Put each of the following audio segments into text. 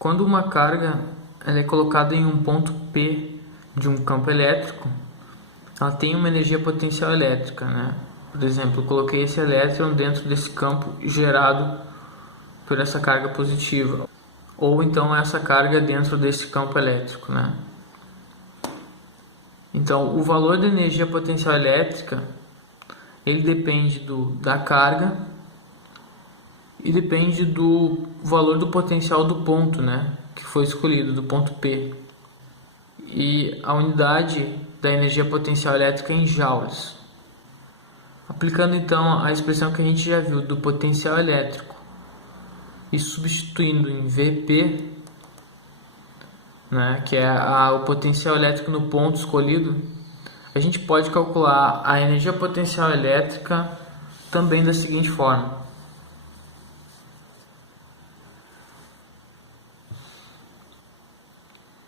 Quando uma carga ela é colocada em um ponto P de um campo elétrico, ela tem uma energia potencial elétrica, né? Por exemplo, eu coloquei esse elétron dentro desse campo gerado por essa carga positiva, ou então essa carga dentro desse campo elétrico, né? Então, o valor da energia potencial elétrica, ele depende da carga e depende do valor do potencial do ponto, né, que foi escolhido, do ponto P. E a unidade da energia potencial elétrica é em joules. Aplicando então a expressão que a gente já viu do potencial elétrico e substituindo em Vp, né, que é o potencial elétrico no ponto escolhido, a gente pode calcular a energia potencial elétrica também da seguinte forma.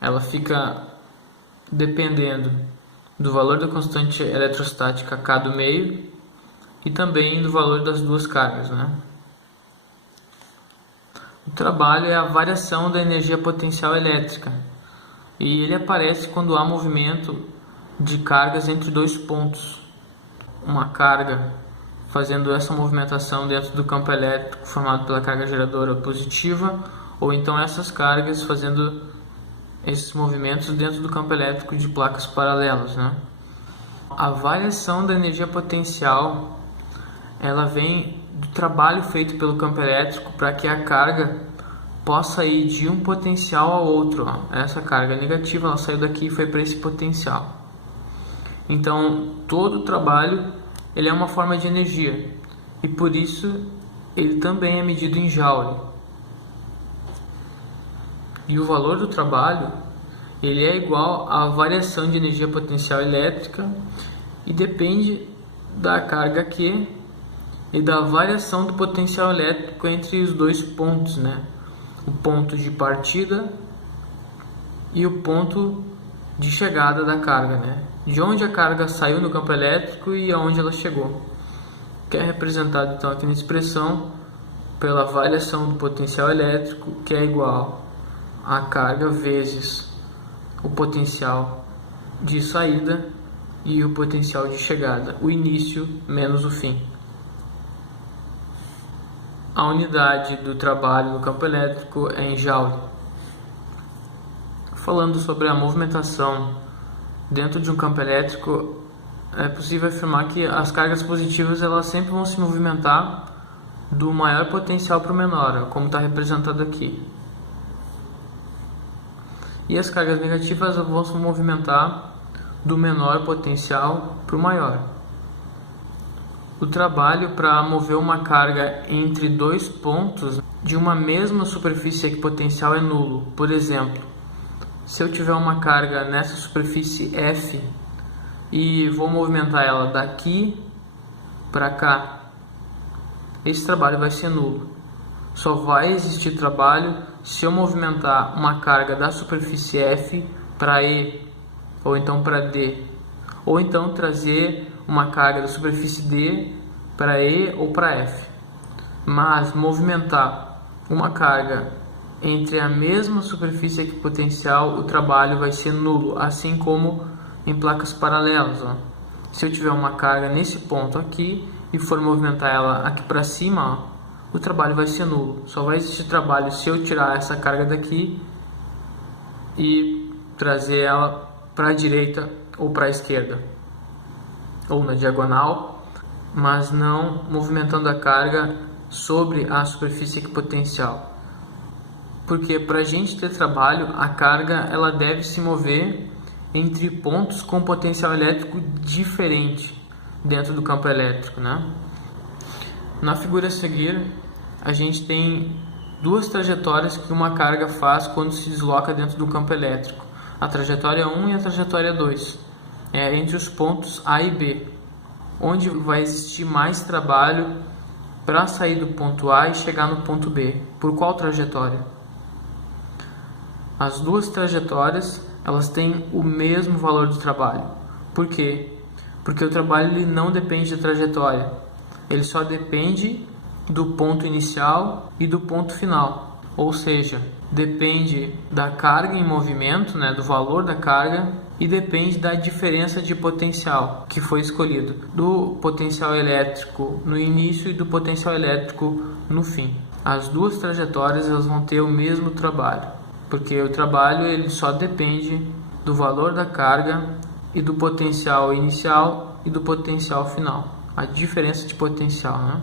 Ela fica dependendo do valor da constante eletrostática K do meio e também do valor das duas cargas, né? O trabalho é a variação da energia potencial elétrica e ele aparece quando há movimento de cargas entre dois pontos. Uma carga fazendo essa movimentação dentro do campo elétrico formado pela carga geradora positiva, ou então essas cargas fazendo esses movimentos dentro do campo elétrico de placas paralelas, né? A variação da energia potencial ela vem do trabalho feito pelo campo elétrico para que a carga possa ir de um potencial ao outro. Essa carga negativa ela saiu daqui e foi para esse potencial. Então todo o trabalho ele é uma forma de energia e por isso ele também é medido em joule. E o valor do trabalho ele é igual à variação de energia potencial elétrica e depende da carga Q e da variação do potencial elétrico entre os dois pontos, né? O ponto de partida e o ponto de chegada da carga, né? De onde a carga saiu no campo elétrico e aonde ela chegou, que é representado então aqui na expressão pela variação do potencial elétrico, que é igual a carga vezes o potencial de saída e o potencial de chegada, o início menos o fim. A unidade do trabalho no campo elétrico é em joule. Falando sobre a movimentação dentro de um campo elétrico, é possível afirmar que as cargas positivas elas sempre vão se movimentar do maior potencial para o menor, como está representado aqui. E as cargas negativas vão se movimentar do menor potencial para o maior. O trabalho para mover uma carga entre dois pontos de uma mesma superfície equipotencial é nulo. Por exemplo, se eu tiver uma carga nessa superfície F e vou movimentar ela daqui para cá, esse trabalho vai ser nulo. Só vai existir trabalho se eu movimentar uma carga da superfície F para E, ou então para D, ou então trazer uma carga da superfície D para E ou para F. Mas movimentar uma carga entre a mesma superfície equipotencial, o trabalho vai ser nulo, assim como em placas paralelas. Se eu tiver uma carga nesse ponto aqui e for movimentar ela aqui para cima, o trabalho vai ser nulo. Só vai existir trabalho se eu tirar essa carga daqui e trazer ela para a direita ou para a esquerda, ou na diagonal, mas não movimentando a carga sobre a superfície equipotencial. Porque para a gente ter trabalho, a carga ela deve se mover entre pontos com potencial elétrico diferente dentro do campo elétrico, né? Na figura a seguir, a gente tem duas trajetórias que uma carga faz quando se desloca dentro do campo elétrico. A trajetória 1 e a trajetória 2. É entre os pontos A e B, onde vai existir mais trabalho para sair do ponto A e chegar no ponto B. Por qual trajetória? As duas trajetórias elas têm o mesmo valor do trabalho. Por quê? Porque o trabalho ele não depende da trajetória. Ele só depende do ponto inicial e do ponto final. ou seja, depende da carga em movimento, né, do valor da carga, e depende da diferença de potencial que foi escolhido, do potencial elétrico no início e do potencial elétrico no fim. As duas trajetórias elas vão ter o mesmo trabalho, porque o trabalho ele só depende do valor da carga e do potencial inicial e do potencial final, a diferença de potencial, né?